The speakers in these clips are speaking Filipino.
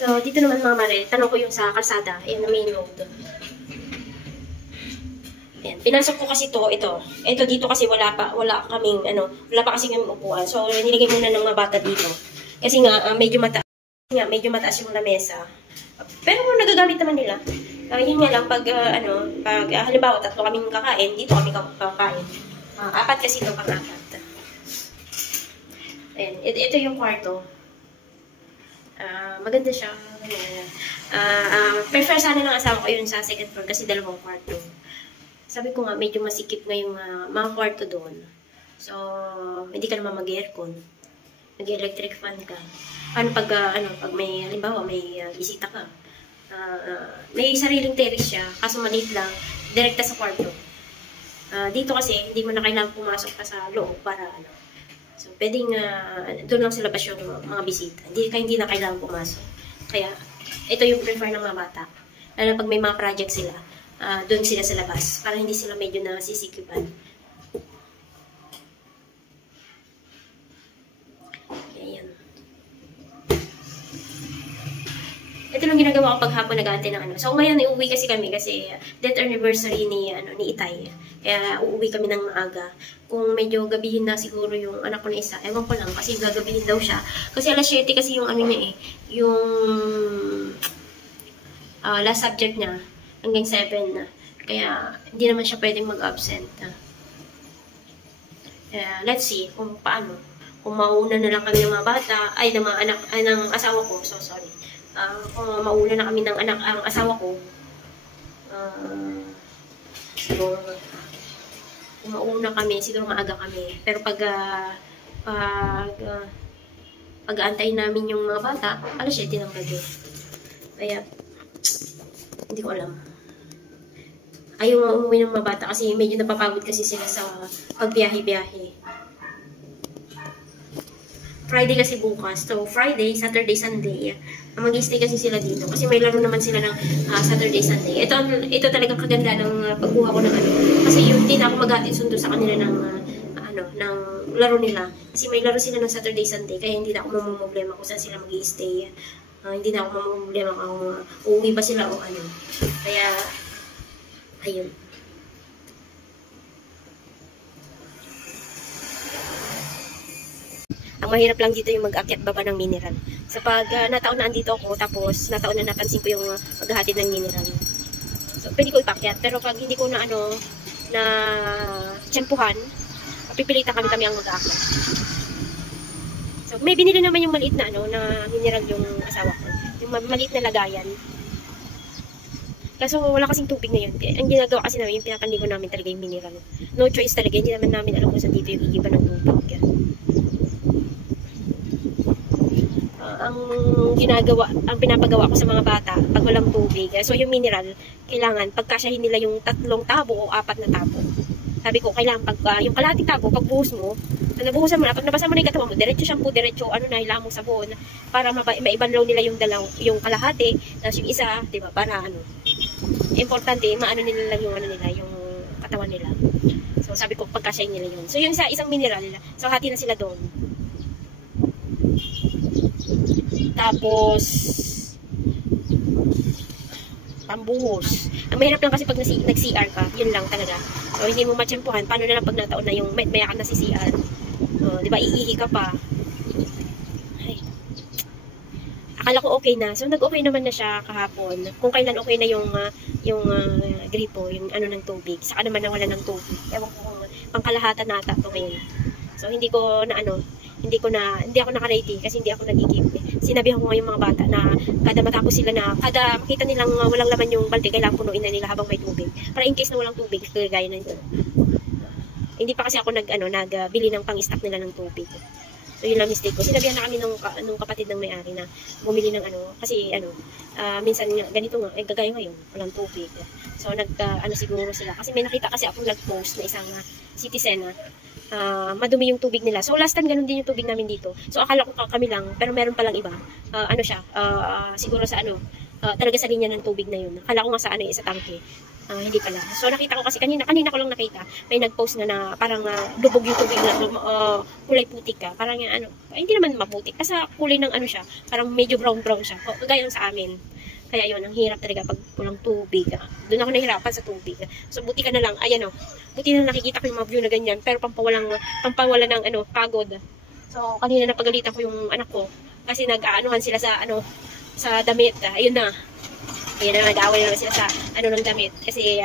So, dito naman mga mare, tanong ko yung sa kalsada, ayan na main road. Ayan, pinasok ko kasi ito. Ito dito kasi wala pa kasi kaming upuan. So, nilagay muna ng mga bata dito. Kasi nga, medyo mataas yung lamesa. Pero nagagamit naman nila. Yun nga lang, pag halimbawa, 3 kaming kakain, dito kami kakain. 4 kasi ito, pang-4. Ayan, ito yung kwarto. Maganda siya. Prefer sana ng asawa ko yun sa second floor kasi 2 kwarto. Sabi ko nga, medyo masikip nga yung mga kwarto doon. So, hindi ka naman mag-aircon. Nag-electric fan ka. Paano pag may, halimbawa, may bisita ka. May sariling terrace siya, kaso maliit lang, direkta sa kwarto. Dito kasi, hindi mo na kailangan pumasok ka sa loob para So, pwedeng doon lang sa labas yung mga bisita. Hindi na kailangan pumasok. Kaya, ito yung prefer ng mga bata. Lalo pag may mga project sila, doon sila sa labas. Para hindi sila medyo nasisikipan. Ayan. Ito lang ginagawa ko pag hapon nag-aantay ng So, ngayon, uuwi kasi kami kasi death anniversary ni Itay. Kaya, uuwi kami ng maaga. Kung medyo gabihin na siguro yung anak ko na isa, ewan ko lang, kasi gagabihin daw siya. Kasi alas 7 kasi yung niya yung last subject niya, hanggang 7 na. Kaya, hindi naman siya pwedeng mag-absent. Let's see kung paano. Kung mauna na lang kami ng mga bata, ng mga anak, ng asawa ko, so sorry. Kung mauna na kami ng ang asawa ko, siguro, kung mauna kami, siguro maaga kami. Pero pag-aantayin namin yung mga bata, alas 7 ng gabi. Kaya, hindi ko alam. Ayaw umuwi ng mga bata kasi medyo napapagod kasi sila sa pagbiyahe-biyahe. Friday kasi bukas. So, Friday, Saturday, Sunday, mag-i-stay kasi sila dito. Kasi may laro naman sila ng Saturday, Sunday. Ito talagang kaganda ng pagkuha ko ng Kasi hindi na ako mag-atid sundo sa kanila ng laro nila. Kasi may laro sila ng Saturday, Sunday. Kaya hindi na ako mamumblema kung saan sila mag-i-stay. Hindi na ako mamumblema kung uuwi ba sila o ano. Kaya, ayun. Ang mahirap lang dito yung mag-akyat baba ng mineral. So pag nataon na andito ako, tapos nataon na napansin ko yung maghahatid ng mineral. So pwede ko ipakyat. Pero pag hindi ko na tiyempuhan, pipilitan kami ang mag-akyat. So may binili naman yung maliit na na mineral yung asawa ko. Yung maliit na lagayan. Kaso wala kasing tubig ngayon. Ang ginagawa kasi namin, yung pinapanligo namin talaga yung mineral. No choice talaga. Hindi naman namin alam kung saan dito yung igiba ng tubig. Ang pinapagawa ko sa mga bata pag walang tubig. So yung mineral, kailangan pagkasyahin nila yung 3 tabo o 4 na tabo. Sabi ko, kailangan pag yung kalahating tabo, pagbuhos mo, nabuhusan mo na, pag nabasa mo na yung katawan mo, diretso shampoo, diretso hilahan mo sabon para maibanlaw nila yung kalahati, tapos yung isa, 'di ba? Para importante, maano nila lang yung katawan nila. So sabi ko, pagkasyahin nila yun. So yung isang mineral, so hati na sila doon. Tapos, pambuhos. Ang mahirap lang kasi pag nag-CR ka, yun lang talaga. So, hindi mo matsyempuhan. Paano na lang pag nataon na yung maya ka na si CR? Diba, iihi ka pa. Ay. Akala ko okay na. So, nag-okay naman na siya kahapon. Kung kailan okay na yung gripo, yung ng tubig. Saka naman nawala ng tubig. Ewan ko kung pangkalahatan nata ito ngayon. So, hindi ako naka-ready kasi hindi ako nagigib. Sinabihan ko nga yung mga bata na kada matapos sila kada makita nilang walang laman yung balde, kailangan punuin na nila habang may tubig. Para in case na walang tubig, kagaya na ito. Hindi pa kasi ako nagbili ng pang-stock nila ng tubig. So yun lang mistake ko. Sinabihan na kami nung kapatid ng may-ari na bumili ng kasi minsan ganito nga, gagaya ngayon, walang tubig. So siguro sila. Kasi may nakita kasi akong nag-post na isang citizen madumi yung tubig nila. So last time ganun din yung tubig namin dito. So akala ko kami lang, pero meron palang iba. Siguro sa talaga sa linya ng tubig na yun. Akala ko nga sa ano sa tangke. Hindi pala. So nakita ko kasi kanina ko lang nakita, may nag-post na parang lubog yung tubig na kulay putik ka. Parang ano, hindi naman maputik. Kasi kulay ng ano siya, parang medyo brown siya. Gaya ng sa amin. Kaya yun, ang hirap talaga pag pulang tubig. Doon ako nahihirapan sa tubig. So buti ka na lang, ayan buti na nakikita ko yung mga view na ganyan, pero pampawala ng pagod. So kanina napagalitan ko yung anak ko kasi nag-aanuhan sila sa sa damit. Ayun na. Ayan na, nag-aaway na sila sa ng damit. Kasi,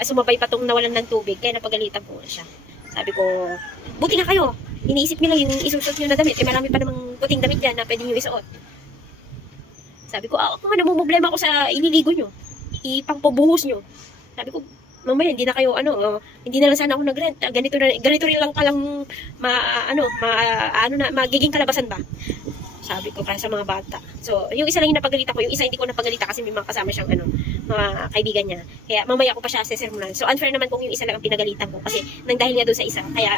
sumabay pa tong nawalan ng tubig. Kaya napagalitan ko siya. Sabi ko, buti na kayo. Iniisip nyo lang yung isusot nyo na damit. Marami pa namang puting damit dyan na pwede nyo isuot. Sabi ko, ako nga namumblema ko sa ililigo nyo. Ipangpabuhos nyo. Sabi ko, mamaya, hindi na kayo, hindi na lang sana ako nag-rent. Ganito rin lang palang, magiging kalabasan ba? Sabi ko, kaya sa mga bata. So, yung isa lang yung napagalita ko, yung isa hindi ko napagalita kasi may mga kasama siyang mga kaibigan niya. Kaya mamaya ko pa siya sesermonan. So, unfair naman kung yung isa lang ang pinagalitan ko kasi nang dahil nga doon sa isa. Kaya,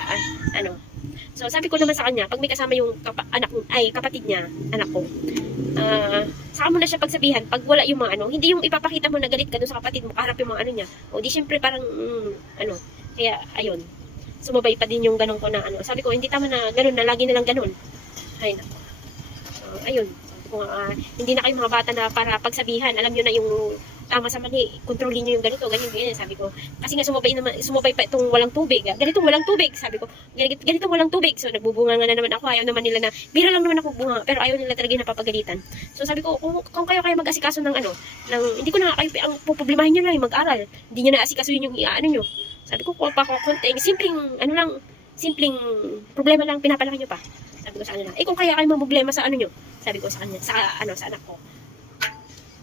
So, sabi ko naman sa kanya, pag may kasama yung kapatid niya, anak ko, saka mo na siya pagsabihan, pag wala yung mga hindi yung ipapakita mo na galit ka doon sa kapatid mo, kaharap yung mga niya. O, di syempre parang, kaya, ayun. Sumabay pa din yung ganun ko na Sabi ko, hindi tama na ganun, na lagi na lang ganun. Ay, nako. Ayun, sabi ko hindi na kayo mga bata na para pagsabihan, alam nyo na yung tama sa mali, kontrolin nyo yung ganito, ganyan, sabi ko. Kasi nga sumabay pa itong walang tubig. Ganitong walang tubig, sabi ko. Ganitong walang tubig. So, nagbubunga nga na naman ako. Ayaw naman nila na, bira lang naman ako bunga, pero ayaw nila talaga napapagalitan. So, sabi ko, kung kayo mag-asikaso ng hindi ko na kayo, ang puproblemahin nyo lang yung mag-aral. Hindi nyo na asikasuhin yung nyo. Sabi ko, kung konting, simpleng problema lang pinapalaki nyo pa. Sabi ko sa kanila, kung kaya kayo problema sa nyo, sabi ko sa kanya, sa anak ko.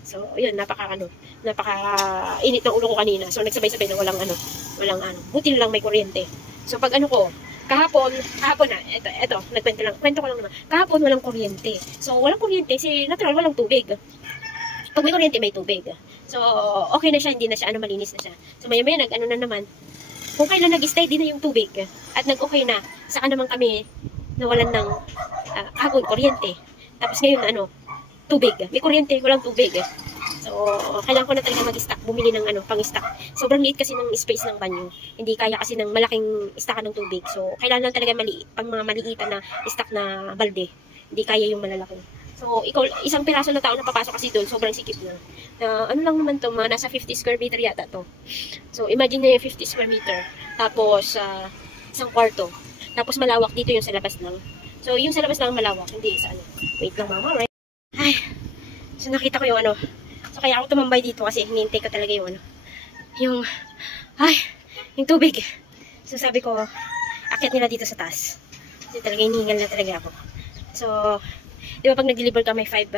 So, yun, napaka-init ng ulo ko kanina. So, nagsabay-sabay na walang buti na lang may kuryente. So, pag kahapon na, eto, kwento ko lang naman. Kahapon walang kuryente. So, walang kuryente, natural, walang tubig. Pag may kuryente, may tubig. So, okay na siya, hindi na siya, malinis na siya. So, maya-maya, na naman, kung kailan nag-stay din na yung tubig, at nag-okay na, saka naman kami nawalan ng kuryente. Tapos ngayon, tubig. May kuryente, walang tubig. So, kailangan ko na talaga mag-stock, bumili ng pang-stock. Sobrang liit kasi ng space ng banyo. Hindi kaya kasi ng malaking stockan ng tubig. So, kailangan lang talaga pang mga maliitan na stock na balde. Hindi kaya yung malalaki. So, isang piraso na tao na papasok kasi doon, sobrang sikip na. Lang naman to, mga nasa 50 square meter yata to. So, imagine na yung 50 square meter. Tapos, isang kwarto. Tapos, malawak dito yung sa labas lang. So, yung sa labas lang malawak, hindi sa Wait lang, mama, right? Ay, so nakita ko yung So, kaya ako tumambay dito kasi hinihintay ko talaga yung yung tubig. So, sabi ko, akyat nila dito sa taas. Kasi talaga hinihingal na talaga ako. So, di ba pag nag-deliver ka may 5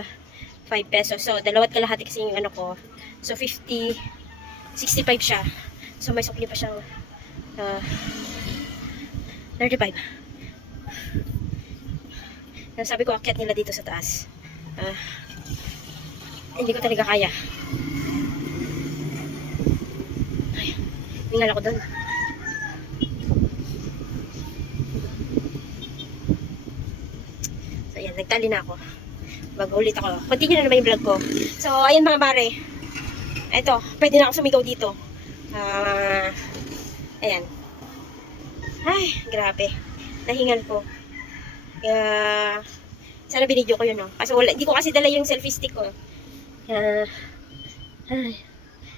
pesos. So, 2.5 kasi yung ko. So, 65 siya. So, may sukli pa siyang 35. So, sabi ko, akyat nila dito sa taas. Hindi ko talaga kaya. Ay, hingal ako doon. So, ayan, nagtali na ako. Mag-ulit ako. Continue na naman yung vlog ko. So, ayan mga bare. Ito, pwede na ako sumigaw dito. Ayan. Ay, grabe. Nahingal ko. Kaya, sana binidyo ko yun, Kasi hindi ko kasi dala yung selfie stick ko.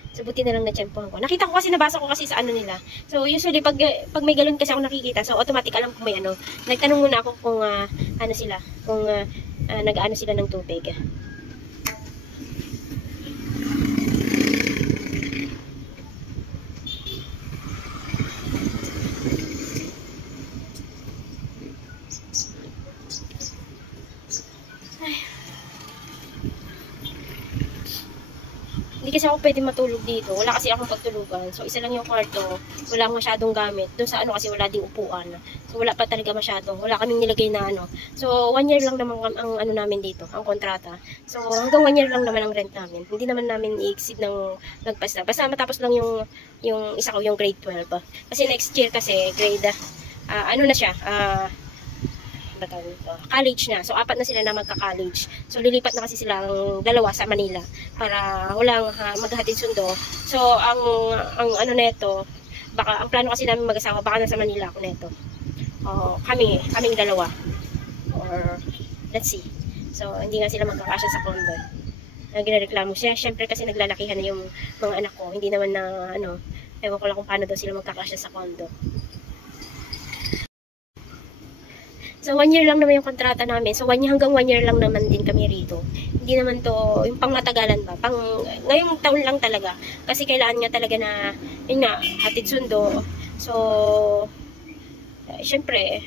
So, buti na lang na-tsempohan ko. Nakita ko kasi, nabasa ko kasi sa nila. So, usually, pag may galon kasi ako nakikita, so, automatic alam ko may Nagtanong muna ako kung, kung nag-ano sila ng tubig. Hindi kasi ako pwede matulog dito. Wala kasi akong pagtulugan. So, isa lang yung kwarto. Wala masyadong gamit. Doon sa kasi wala ding upuan. So, wala pa talaga masyado. Wala kaming nilagay na So, 1 year lang naman ang namin dito. Ang kontrata. So, hanggang 1 year lang naman ang rent namin. Hindi naman namin i-exceed ng nagpasta. Basta matapos lang yung isa ko, yung grade 12. Kasi next year kasi, grade, na siya, college na. So, 4 na sila na magka-college. So, lilipat na kasi silang dalawa sa Manila para walang maghahatid sundo. So, ang ano neto, baka, ang plano kasi namin mag-asawa, baka nasa Manila ako neto. Kaming dalawa. Or, let's see. So, hindi nga sila magkakasya sa condo. Ginareklamo siya. Siyempre kasi naglalakihan na yung mga anak ko. Hindi naman na, ewan ko lang kung paano daw sila magkakasya sa condo. So, 1 year lang naman yung kontrata namin. So, hanggang 1 year lang naman din kami rito. Hindi naman to, yung pangmatagalan ba. Ngayong taon lang talaga. Kasi kailangan nga talaga na, yun nga, hatid sundo. So, syempre,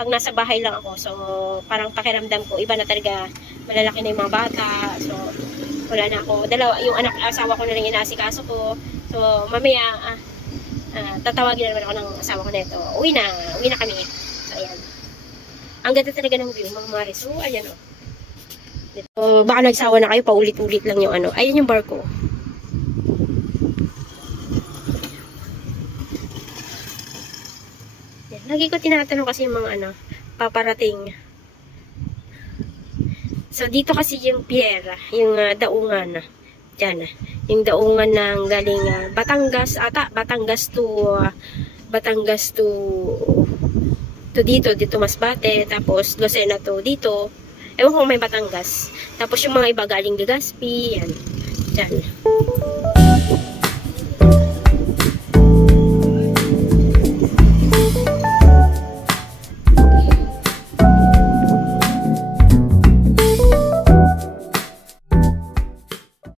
pag nasa bahay lang ako, so, parang pakiramdam ko, iba na talaga, malalaki na yung mga bata. So, wala na ako. Yung asawa ko na lang inaasikaso ko. So, mamaya, tatawagin na naman ako ng asawa ko nito. Uwi na kami. So, ayan. Ang ganda talaga ng view, mga maris. So, ayan o. Baka nagsawa na kayo, paulit-ulit lang yung Ayan yung barko. Yan. Lagi ko tinatanong kasi yung mga paparating. So, dito kasi yung pier, yung daungan. Diyan. Yung daungan ng galing Batangas to dito Masbate, tapos Lucena to dito. Ewan ko may Batangas. Tapos yung mga iba galing Legazpi, yan. Diyan.